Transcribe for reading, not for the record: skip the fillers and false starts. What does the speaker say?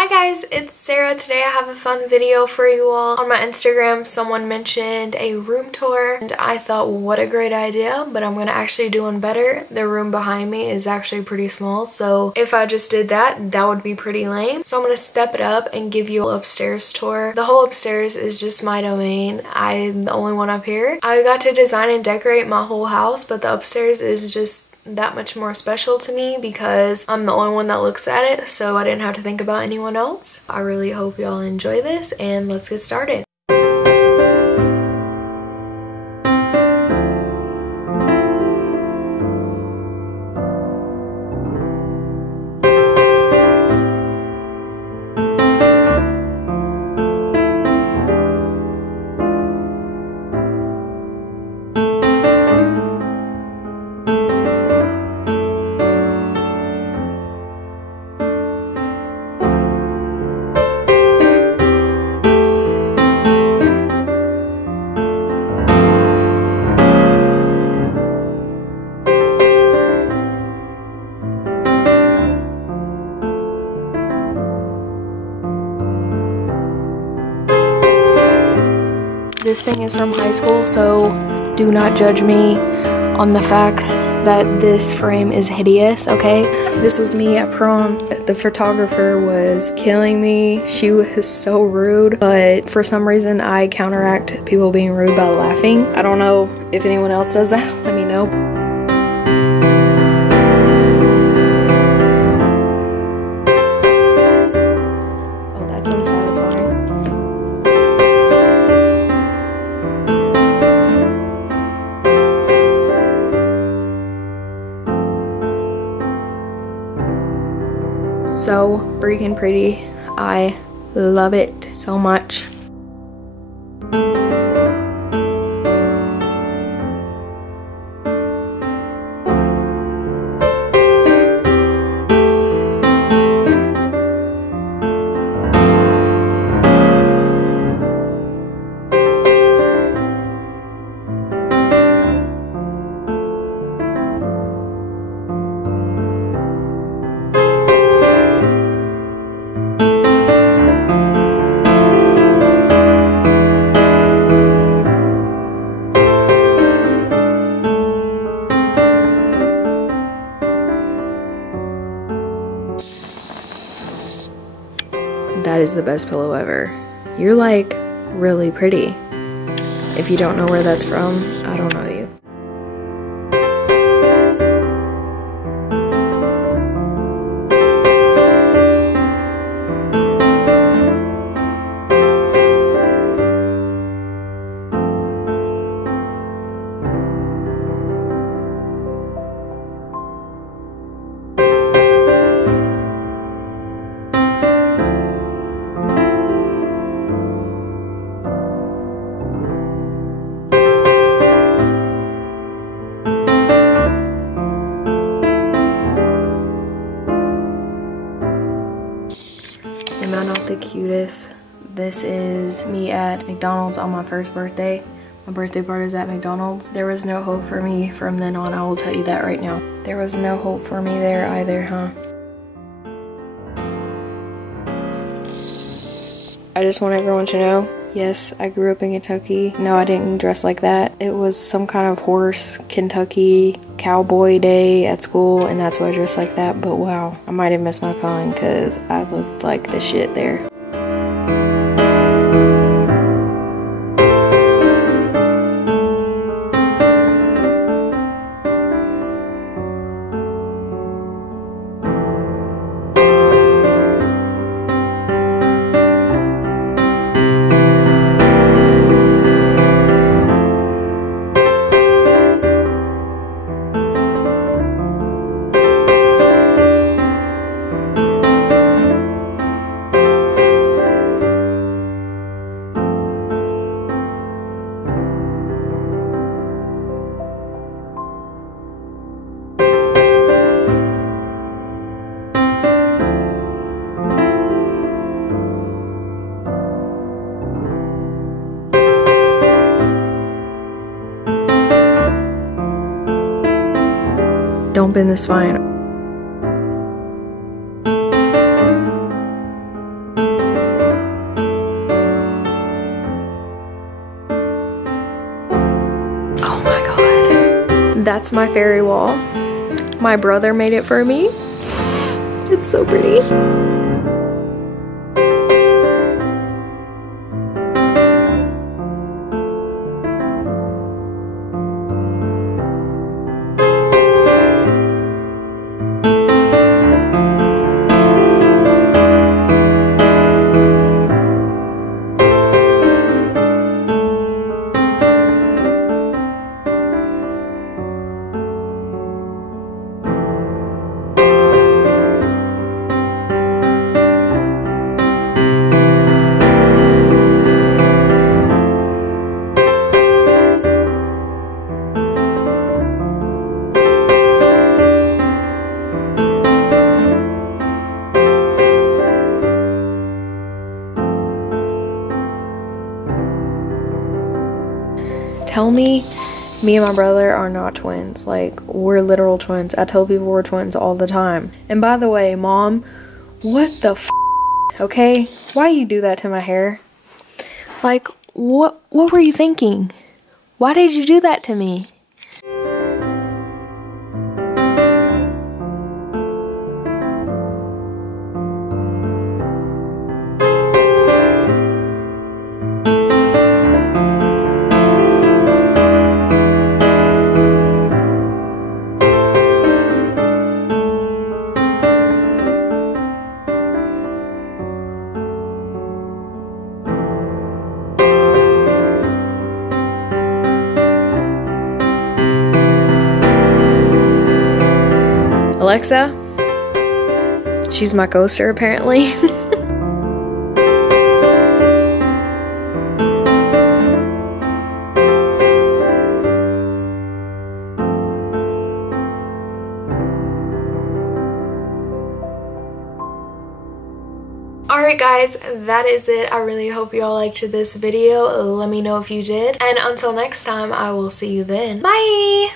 Hi guys, it's Sarah. Today I have a fun video for you all. On my Instagram, someone mentioned a room tour and I thought, what a great idea, but I'm gonna actually do one better. The room behind me is actually pretty small, so if I just did that, that would be pretty lame. So I'm gonna step it up and give you an upstairs tour. The whole upstairs is just my domain. I'm the only one up here. I got to design and decorate my whole house, but the upstairs is just that much more special to me because I'm the only one that looks at it, so I didn't have to think about anyone else. I really hope y'all enjoy this, and let's get started. This thing is from high school, so do not judge me on the fact that this frame is hideous, okay? This was me at prom. The photographer was killing me. She was so rude, but for some reason I counteract people being rude by laughing. I don't know if anyone else does that. Let me know. Oh, that's unsatisfying. So freaking pretty. I love it so much. That is the best pillow ever. You're like really pretty. If you don't know where that's from, I don't know you. Am I not the cutest? This is me at McDonald's on my first birthday. My birthday party is at McDonald's. There was no hope for me from then on, I will tell you that right now. There was no hope for me there either, huh? I just want everyone to know, yes, I grew up in Kentucky. No, I didn't dress like that. It was some kind of horse Kentucky cowboy day at school, and that's why I dressed like that. But wow, I might have missed my calling because I looked like the shit there. Don't bend the spine. that's my fairy wall. My brother made it for me. It's so pretty. Tell me and my brother are not twins. Like, we're literal twins. I tell people we're twins all the time. And by the way, Mom, what the f***, okay? Why you do that to my hair? Like, what were you thinking? Why did you do that to me? Alexa, she's my coaster apparently. Alright guys, that is it. I really hope you all liked this video. Let me know if you did. And until next time, I will see you then. Bye!